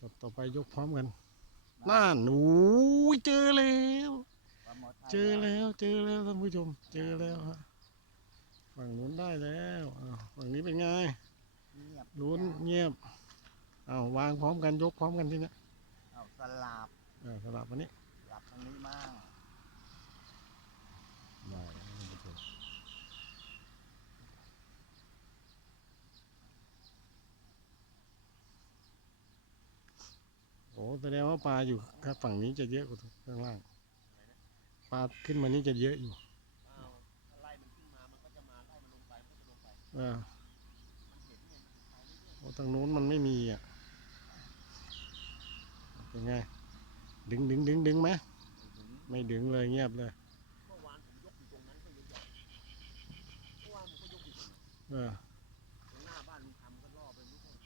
จบต่อไปยกพร้อมกันนั่นโอ้ยเจอแล้วปลาหมอไทยเจอแล้วเจอแล้วท่านผู้ชม เจอแล้วฮะฝั่งนู้นได้แล้วอ้าวฝั่งนี้เป็นไงเงียบลุ้นเงียบอ้าววางพร้อมกันยกพร้อมกันที่นี่เอาสลับอ่าสลับวันนี้สลับตรงนี้มั่ง ได้แล้วท่านผู้ชมโอ้ แสดงว่าปลาอยู่ข้างฝั่งนี้จะเยอะกว่าข้างล่าง ปลาขึ้นมานี่จะเยอะอยู่อ้าวถ้าไล่มันขึ้นมา มันก็จะมาไล่มันลงไปมันก็จะลงไปเออมันเห็นเนี่ยมันไปเรื่อยโอ้ทางนู้นมันไม่มีอะ เป็นไง ดึงดึงดึงดึงไหมๆถึงไม่ดึงเลยเงียบเลยเมื่อวานผมยกอยู่ตรงนั้นก็เยอะๆเมื่อวานผมก็ยกอยู่ตรงนั้นเออ ตรงหน้าบ้านลุงคำก็ล่อไปไม่ค่อย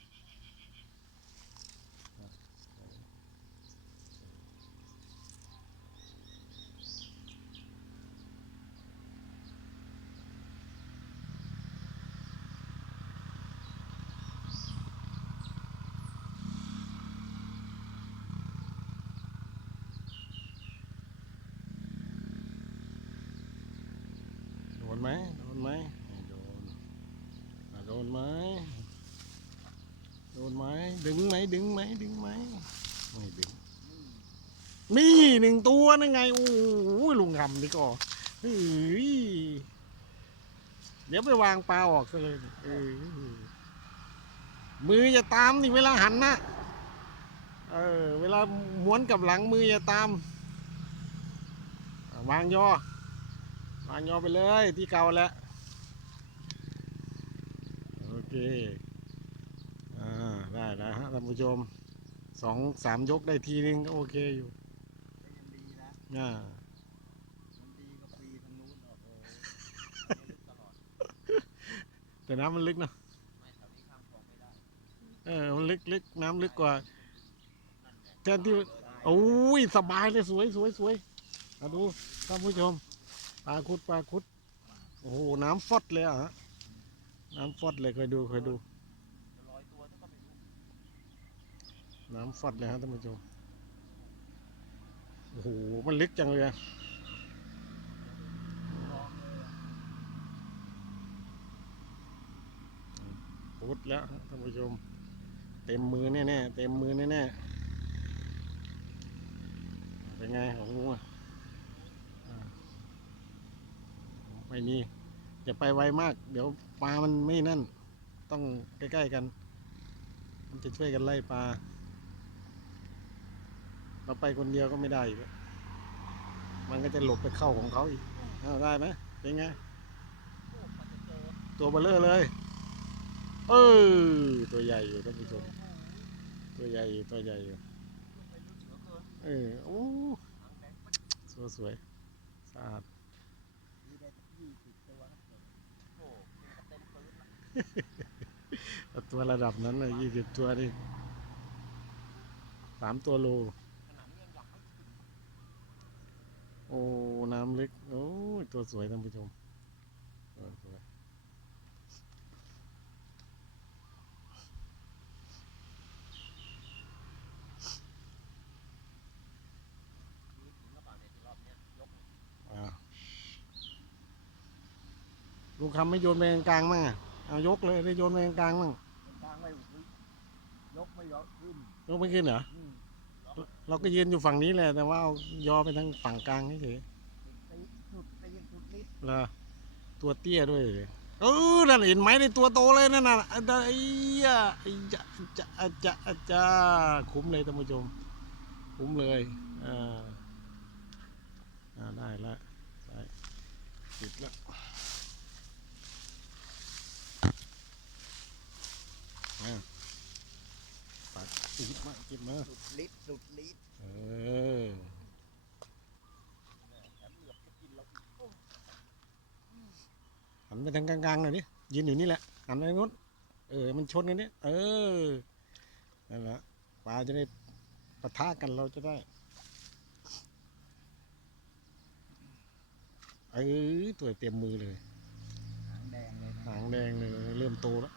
โดน ไหมโดนไหมโดนโดนไหมโดนไหมดึงไหมดึงไหมดึงไหมไม่ดึงนี่หนึ่งตัวนั่นไงโอ้โหลุงคำนี่ก็เฮ้ยเดี๋ยวไปวางปลาออกซะเลยเออมืออย่าตามนี่เวลาหันนะเออเวลาม้วนกับหลังมืออย่าตาม วางยอางยอไปเลยที่เก่าแล้ว โอเค อ่า ได้แล้วฮะท่านผู้ชมสองสามยกได้ทีนึงก็โอเคอยู่ก็ยังดีนะอ่ามันดีกว่าปีทางนู้นโอ้โหมันลึกตลอดแต่น้ำมันลึกเนอะไม่แถวนี้ข้ามคลองไม่ได้เออมันลึกลึกน้ำลึกกว่านั่นไงแทนที่โอ้ยสบายเลยสวยสวยสวยมาดูท่านผู้ชม ปลาคุดปลาคุด โอ้โห น้ำฟอดเลยอะฮะ น้ำฟอดเลยคอยดูคอยดูจะลอยตัวถ้าก็ไม่รู้น้ำฟอดเลยฮะท่านผู้ชม โอ้โห มันลึกจังเลยอะลองเลยอะพุดแล้วฮะท่านผู้ชม เต็มมือแน่ๆเต็มมือแน่ๆเป็นไงของลุงอะอ่า ไม่มีอย่าไปไวมาก เดี๋ยวปลามันไม่นั่น ต้องใกล้ๆกัน มันจะช่วยกันไล่ปลา เราไปคนเดียวก็ไม่ได้อีกแล้วมันก็จะหลบไปเข้าของเขาอีกเอาได้ไหมเป็นไง ตัวเบลเลอร์เลย เออตัวใหญ่อยู่ท่านผู้ชม ตัวใหญ่อยู่ตัวใหญ่อยู่ เอออโอ้ สวยสวยสะอาด มีได้สักยี่สิบตัวนะโอ้กินกันเต็มพื้นละ เอา ตัวระดับนั้นเลยยี่สิบตัวนี่สามตัวโล โอ้ น้ำลึก โอ้ตัวสวยท่านผู้ชมสวยสวยมีถึงกค้าลุงคำไม่โยนไปกลางมั่งอะ เอายกเลยได้โยนไปกลางๆมั่งมันกลางไม่ขึ้นยกไม่ยกขึ้นยกไม่ขึ้นเหรออืมเราก็ยืนอยู่ฝั่งนี้แหละแต่ว่าเอายอไปทางฝั่งกลางเฉยตีสุดตีสุดนิดๆเหรอตัวเตี้ยด้วยเออนั่นเห็นไหมในตัวโตเลยนั่นน่ะไอ้ไอ้ยะไอ้จะจะอาจะอาจะคุ้มเลยท่านผู้ชม คุ้มเลยอ่าอ่าได้ละได้ติดแล้ว อ่าปัดติดมาติดมาสุดลิดสุดลิดเออแถมเหลือบจะกินเราอีกโอ้หันไปทางกลางๆหน่อยดิยืนอยู่นี่แหละหันไปทางนู้นเออ มันชนกันนี่เออนั่นแหละปลาจะได้ปะทะกันเราจะได้เออตัวเต็มมือเลย หางแดงเลยนะหางแดงเลย เริ่มโตแล้ว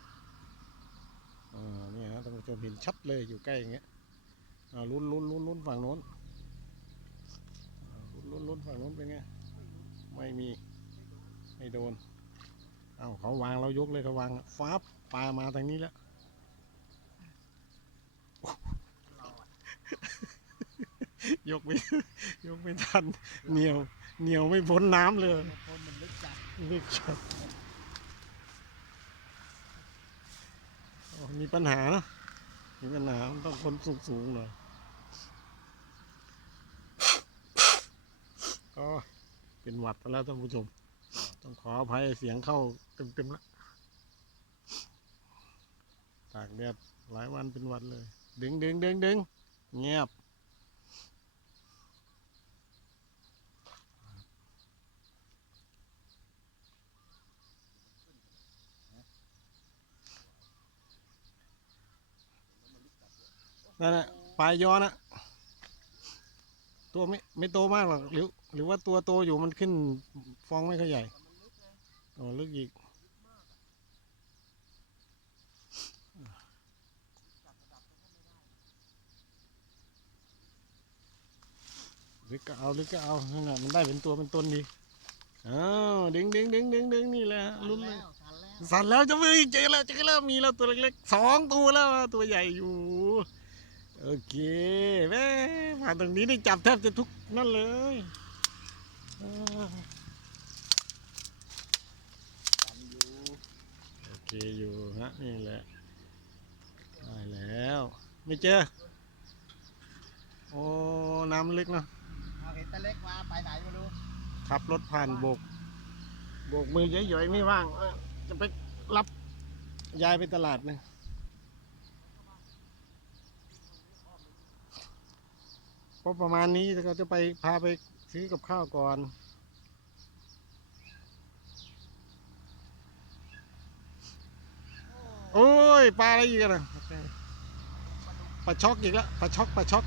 อ่าเนี่ยฮะท่าน ผมเห็นชัดเลยอยู่ใกล้อย่างเงี้ยลุ้นลุ้นลุ้นลุ้นฝั่งโน้นลุ้นลุ้นลุ้นฝั่งโน้นเป็นไง ไม่มี ไม่โดน เอ้าเขาวางเรายกเลยเขาวางฟ้าบปลามาทางนี้แล้วยกไม่ยกไม่ทัน เหนียว เหนียวไม่พ้นน้ำเลยมันลึกจัดลึกจัดมีปัญหาเนอะ มีปัญหามต้องคนสูงสูงๆหน่อยก็เป็นหวัดไปแล้วท่านผู้ชม ต้องขออภัยเสียงเข้าเต็มๆแล้วตากแดดหลายวันเป็นหวัดเลย ดึงดึงดึงดึงเงียบ นั่นแหละปลายย้อนอะตัวไม่ไม่โตมากหรอกหรือ หรือว่าตัวโตอยู่มันขึ้นฟองไม่ค่อยใหญ่อ๋อลึกอีกลึกก็เอาลึกก็เอานั่นน่ะมันได้เป็นตัวเป็นตนดีอ้าวดึงดึงดึงดึงดึงนี่แหละลุ้นเลยทันแล้วทันแล้วสั่นแล้วจะมือเจอแล้วเจอแล้วมีแล้วตัวเล็กๆสองตัวแล้วตัวใหญ่อยู่ โอเคแม่ผ่านตรงนี้ได้จับแทบจะทุกนั่นเลยอ่าทันอยู่โอเคอยู่ฮะนี่แหละได้แล้ว ไม่เจอ โอ้น้ำลึกเนอะเอาเห็นตะเล็กมาไปไหนไม่รู้ขับรถผ่านโบก โบกมือเฉยๆไม่ว่างเอ้อจะไปรับยายไปตลาดนะ ก็ประมาณนี้เราจะไปพาไปซื้อกับข้าวก่อนโอ้ยปลาอะไรอีกนะปลาช็อกอีกแล้วปลาช็อกปลาช็อก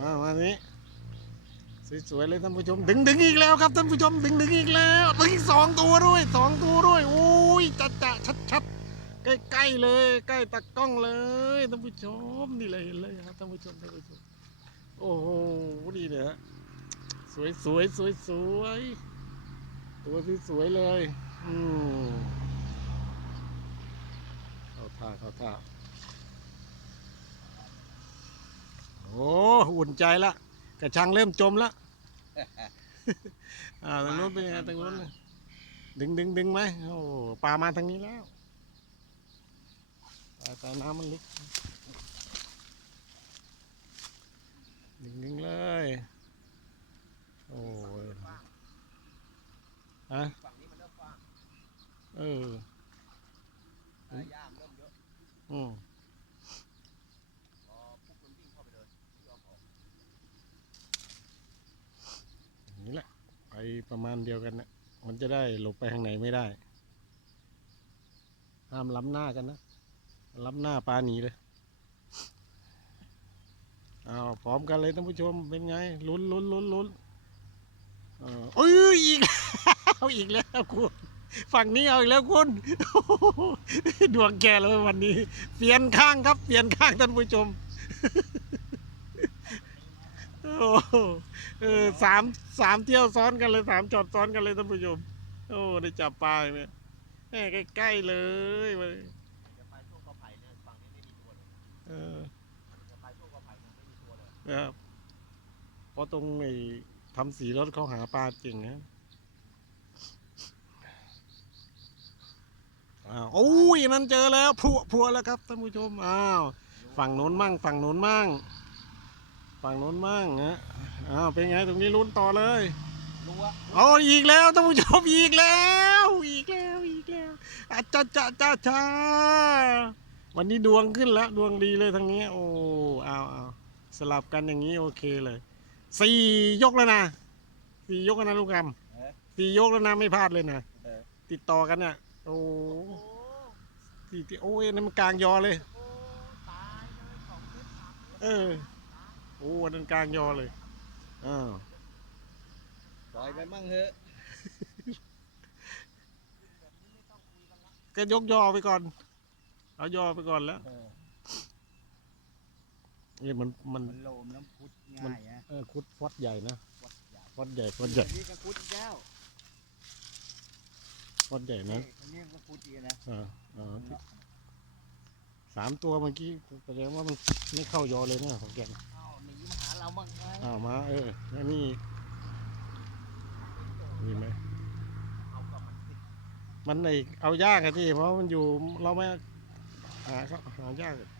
มามานี้สวยๆเลยท่านผู้ชมดึงดึงอีกแล้วครับท่านผู้ชมดึงดึงอีกแล้วดึงสองตัวด้วยสองตัวด้วยโอ้ยจัดจะชัดชัดๆ ใกล้ๆเลย ใกล้ตากล้องเลยท่านผู้ชมนี่เลยเห็นเลยครับท่านผู้ชมท่านผู้ชมโอ้โหนี่เนี่ยฮะสวยสวยสวยสวยตัวที่สวยเลยอืมเข้าท่าเข้าท่าโอ้อุ่นใจละกระชังเริ่มจมละอ่าทางโน้นเป็นยังไงทางโน้นดึงดึงดึงไหมโอ้ปลามาทางนี้แล้ว ปลาตาน้ำมันลึกดึงดึงเลย โอ้ยฮะเออหายากเริ่มเยอะอืมพอนวิ่แหละ ไปประมาณเดียวกันนะมันจะได้หลบไปทางไหนไม่ได้ ห้ามล้ำหน้ากันนะ ล้ำหน้าปลาหนีเลยอ้าวพร้อมกันเลยท่านผู้ชมเป็นไงลุ้นลุ้นลุ้นลุ้นเออเอ้ยอีกแล้วอีกแล้วคุณฝั่งนี้เอาอีกแล้วคุณดวงแกเลยวันนี้ เปลี่ยนข้างครับ เปลี่ยนข้างท่านผู้ชมโอ้โหเออสามสามเที่ยวซ้อนกันเลยสามจอดซ้อนกันเลยท่านผู้ชม โอ้ได้จับปลาเนี่ยใกล้ๆเลย เลยเออจะไปช่วงกอไผ่เนี่ยไม่มีตัวเลยนะครับเพราะตรงไอ้ทำสีรถเขาหาปลาเก่งนะอ้าวโอ้ยนั่นเจอแล้วพรัวพรัวแล้วครับท่านผู้ชมอ้าวฝั่งโน้นมั่ง ฝั่งโน้นมั่ง ฝั่งโน้นมั่งนะอ้าวเป็นไงตรงนี้ลุ้นต่อเลยรู้ว่าเอาอีกแล้วท่านผู้ชมอีกแล้ว อีกแล้วอีกแล้วอาจ้าจ้าจ้าจ้า วันนี้ดวงขึ้นแล้ว ดวงดีเลยทางนี้ โอ้เอาเอาสลับกันอย่างนี้โอเคเลยสี่ยกแล้วนะสี่ยกแล้วนะลูกคเออำสี่ยกแล้วนะไม่พลาดเลยนะเออติดต่อกันเนี่ยโอ้โอ้สี่ที่โอ้ยนั่นมันกลางยอเลยโหตายเลยสองเมตรสามเมตรเออโอ้นั่นกลางยอเลยอ้าวปล่อยไปมั่งเถอะก็ยกยอไปก่อน เอายอไปก่อนแล้วเออเอ้ยมันมันมันโลมน้ำพุดมันง่ายนะเออคุดฟอดใหญ่นะวัดใหญ่ฟอดใหญ่ฟอดใหญ่นี่ก็พุดแก้วฟอดใหญ่นะนี่อันนี้ก็พุดอีกนะอ่าอ่าสามตัวเมื่อกี้แสดงว่ามันไม่เข้ายอเลยนะของแกนเอ้าหนีมาหาเราบ้างไงอ้าวมาเออแล้วนี่มีไหมเอากับมันติดมันไอเอายากอะที่เพราะมันอยู่เราไม่ หาเขาหายากอะ